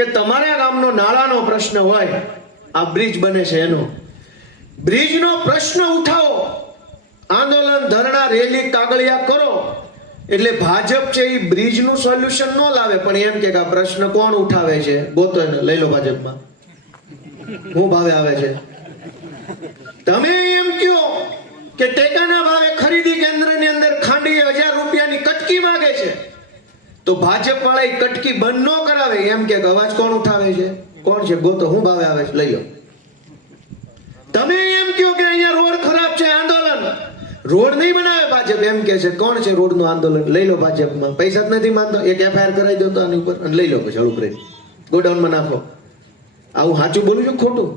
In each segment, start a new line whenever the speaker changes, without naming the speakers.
કે તમારા ગામનો નાળાનો પ્રશ્ન હોય, આ બ્રિજ બને છે એનો. બ્રિજનો પ્રશ્ન ઉઠાવો. આંદોલન ધરણા રેલી કાગળિયા કરો. એટલે ભાજપ છે એ બ્રિજનું સોલ્યુશન ન લાવે, પણ એમ કે આ પ્રશ્ન કોણ ઉઠાવે છે? ગોતો લઈ લો ભાજપમાં. હું ભાવે આવે છે. તમે એમ કયો કે ટેકાના ભાવે ખરીદી કેન્દ્રની અંદર ખાંડી હજાર રૂપિયાની કટકી માંગે છે તો ભાજપ વાળા એ કટકી બંધ ન કરાવે, એમ કે અવાજ કોણ ઉઠાવે છે? કોણ છે? ગોતો હું ભાવે આવે છે, લઈ લો. તમે એમ કયો કે અહીંયા રોડ ખરાબ છે, આંદોલન. રોડ નહીં બનાવે ભાજપ, એમ કે છે, કોણ છે રોડનું આંદોલન? લઈ લો ભાજપમાં. પૈસા જ નથી માનતો એક એફઆઈઆર કરાવી દો તો આની ઉપર અને લઈ લો પછી હળું કરી ગોડાઉનમાં નાખો. આવું સાચું બોલું છું ખોટું?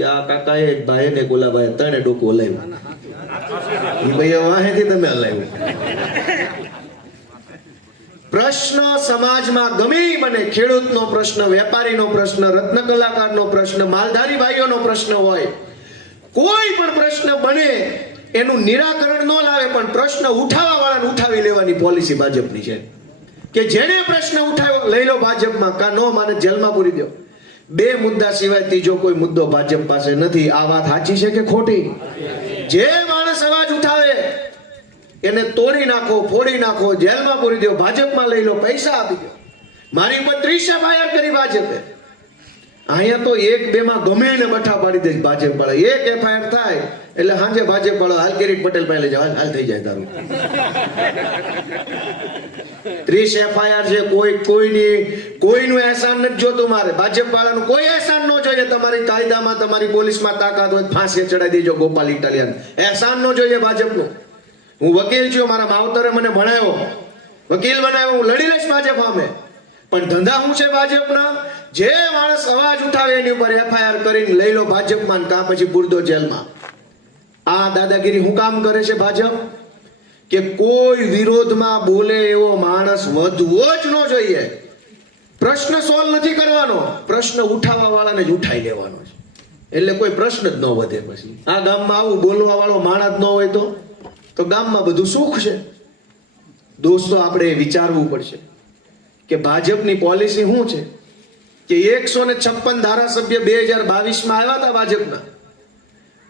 યા કાકા એ ભાઈ ને ગોલાભાઈ ત્રણે ડોકું હલાવ્યું. ઈ ભાઈ વાહેથી તમે હલાવ્યું. પ્રશ્ન સમાજમાં ગમે મને ખેડૂતનો પ્રશ્ન, વેપારીનો પ્રશ્ન, રત્ન કલાકારનો પ્રશ્ન, માલધારી ભાઈઓનો પ્રશ્ન હોય, કોઈ પણ પ્રશ્ન બને, એનું નિરાકરણ ન લાવે, પણ પ્રશ્ન ઉઠાવવા વાળાને ઉઠાવી લેવાની પોલિસી ભાજપની છે. કે જેને પ્રશ્ન ઉઠાવ્યો, લઈ લો ભાજપમાં, કા નો માને જેલમાં પૂરી દો. બે મુદ્દા સિવાય ત્રીજો કોઈ મુદ્દો ભાજપ પાસે નથી. આ વાત સાચી છે કે ખોટી? જે માણસ અવાજ એને તોડી નાખો, ફોડી નાખો, જેલમાં પૂરી દો ભાજપમાં લઈ લો, પૈસા આપી દો મારી ઉપર ત્રીસ એફઆઈઆર કરી ભાજપે. અહીંયા તો એક બે માં ગમે એને બઠા પાડી દે ભાજપ વાળા એક એફઆઈઆર થાય, એટલે સાંજે ભાજપ વાળો હાલ કિરીટ પટેલ પાસે લઈ હાલ હાલ થઈ જાય તારું. ત્રીસ એફઆઈઆર છે, કોઈ, કોઈની, કોઈનું એહસાન નથી જોતું મારે. ભાજપ વાળાનું કોઈ એહસાન ન જોઈએ. તમારી કાયદામાં, તમારી પોલીસમાં તાકાત હોય ફાંસી ચડાવી દેજો ગોપાલ ઇટાલિયન. એહસાન ન જોઈએ ભાજપનું. હું વકીલ છું, મારા માવતરે મને ભણાવ્યો વકીલ બનાવ્યો હું લડી લઈશ ભાજપ સામે. પણ ધંધા શું છે ભાજપના? જે માણસ અવાજ ઉઠાવે એની ઉપર એફઆઈઆર કરીને લઈ લો ભાજપમાં ત્યાં પછી પૂરતો જેલમાં. આ દાદાગીરી હું કામ કરે છે ભાજપ? કે કોઈ વિરોધમાં બોલે એવો માણસ વધવો જ ન જોઈએ. પ્રશ્ન સોલ્વ નથી કરવાનો. પ્રશ્ન ઉઠાવવા વાળાને જ ઉઠાઈ લેવાનો છે. એટલે કોઈ પ્રશ્ન જ ન વધે પછી. આ ગામમાં આવું બોલવા વાળો માણસ ન હોય તો? તો ગામમાં બધું સુખ છે? દોસ્તો, આપણે વિચારવું પડશે કે ભાજપની પોલિસી શું છે? કે એકસો ને છપ્પન ધારાસભ્ય બે હજાર બાવીસમાં આવ્યા હતા ભાજપના.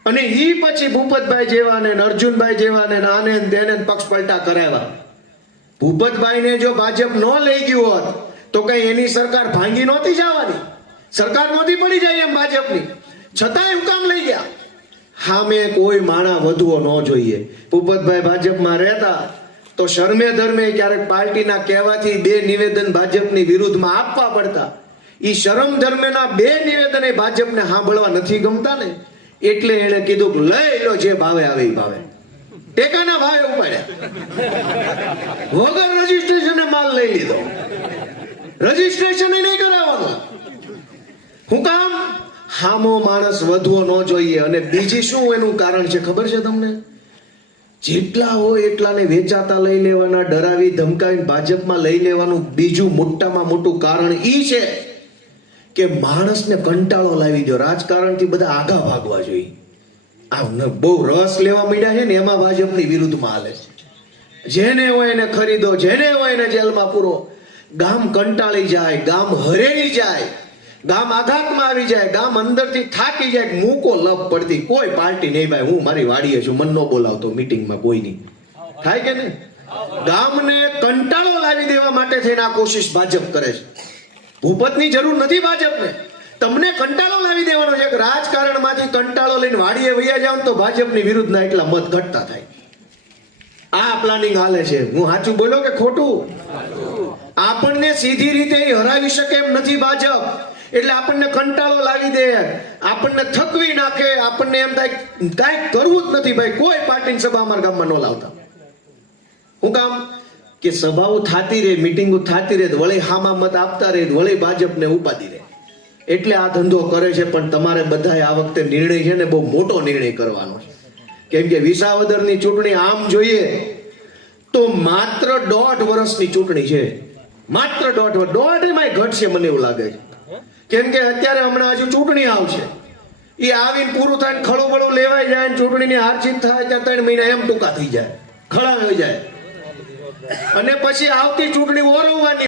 અને એ પછી ભૂપતભાઈ જેવા ને અર્જુનભાઈ જેવા ને આને તેને પક્ષ પલટા કરાવ્યા. ભૂપતભાઈને જો ભાજપ ન લઈ ગયું હોત, તો કઈ એની સરકાર ભાંગી નહોતી જવાની? સરકાર નહોતી પડી જાય એમ ભાજપની. છતાંય એમ કામ લઈ ગયા. સામે કોઈ માણા વધવો ન જોઈએ. ભૂપતભાઈ ભાજપમાં રહેતા તો શરમે ધર્મે ક્યારેક પાર્ટીના કહેવાથી બે નિવેદન ભાજપની વિરુદ્ધમાં આપવા પડતા. એ શરમ ધર્મેના બે નિવેદન એ ભાજપને સાંભળવા નથી ગમતા ને, એટલે એણે કીધું લઈ લો જે ભાવે આવે એ ભાવે. ટેકાના ભાવે ઉપાડ્યા. વગર રજીસ્ટ્રેશન માલ લઈ લીધો. રજીસ્ટ્રેશન નહીં કરાવવાનું. હામો માણસ વધવો ન જોઈએ. અને બીજી શું એનું કારણ છે ખબર છે તમને? જેટલા હોય એટલાને વેચાતા લઈ લેવાના, ડરાવી ધમકાવી ભાજપમાં લઈ લેવાનું બીજું મોટામાં મોટું કારણ ઈ છે કે માણસને કંટાળો લાવી દો રાજકારણથી બધા આગા ભાગવા જોઈએ. આ બહુ રસ લેવા માંડ્યા છે ને, એમાં ભાજપની વિરુદ્ધમાં હાલે છે. જેને હોય એને ખરીદો, જેને હોય એને જેલમાં પૂરો. ગામ કંટાળી જાય, ગામ હરેલી જાય. ગામ આઘાતમાં આવી જાય, ગામ અંદરથી થાકી જાય, મૂકો લપ પડતી. કોઈ પાર્ટી નહીં ભાઈ, હું મારી વાડીએ છું, મન ન બોલાવતો મીટિંગમાં નહીં થાય કે નહીં? ગામને કંટાળો લાવી દેવા માટે થઈને આ કોશિશ ભાજપ કરે છે. ભૂપતની જરૂર નથી ભાજપને. તમને કંટાળો લાવી દેવાનો છે રાજકારણમાંથી કંટાળો લઈને વાડીએ વૈયા જાવ તો ભાજપની વિરુદ્ધના એટલા મત ઘટતા થાય. આ પ્લાનિંગ હાલે છે. હું સાચું બોલ્યો કે ખોટું? આપણને સીધી રીતે હરાવી શકે એમ નથી ભાજપ. એટલે આપણને કંટાળો લાવી દે. આપણને થકવી નાખે. આપણને એમ થાય કાંઈક કરવું જ નથી ભાઈ. કોઈ પાર્ટીની સભા અમારા ગામમાં ન લાવતા. હું કામ કે સભાઓ થાતી રહે, મીટિંગો થાતી રહે વળી હામા મત આપતા રહે વળી ભાજપને ઉપાધી રહે. એટલે આ ધંધો કરે છે, પણ તમારે બધાએ આ વખતે નિર્ણય છે ને બહુ મોટો નિર્ણય કરવાનો છે. કેમ કે વિસાવદરની ચૂંટણી આમ જોઈએ, તો માત્ર દોઢ વર્ષની ચૂંટણી છે. માત્ર દોઢ વર્ષ દોઢ એમાં ઘટશે મને એવું લાગે છે. કેમ કે અત્યારે હમણાં હજુ ચૂંટણી આવશે. એ આવીને પૂરું થાય ખળું બળું લેવાઈ જાય ચૂંટણીની હારજીત થાય ત્યાં ત્રણ મહિના એમ ટૂંકા થઈ જાય. ખળા થઈ જાય. અને પછી આવતી ચૂંટણી ઓરવવાની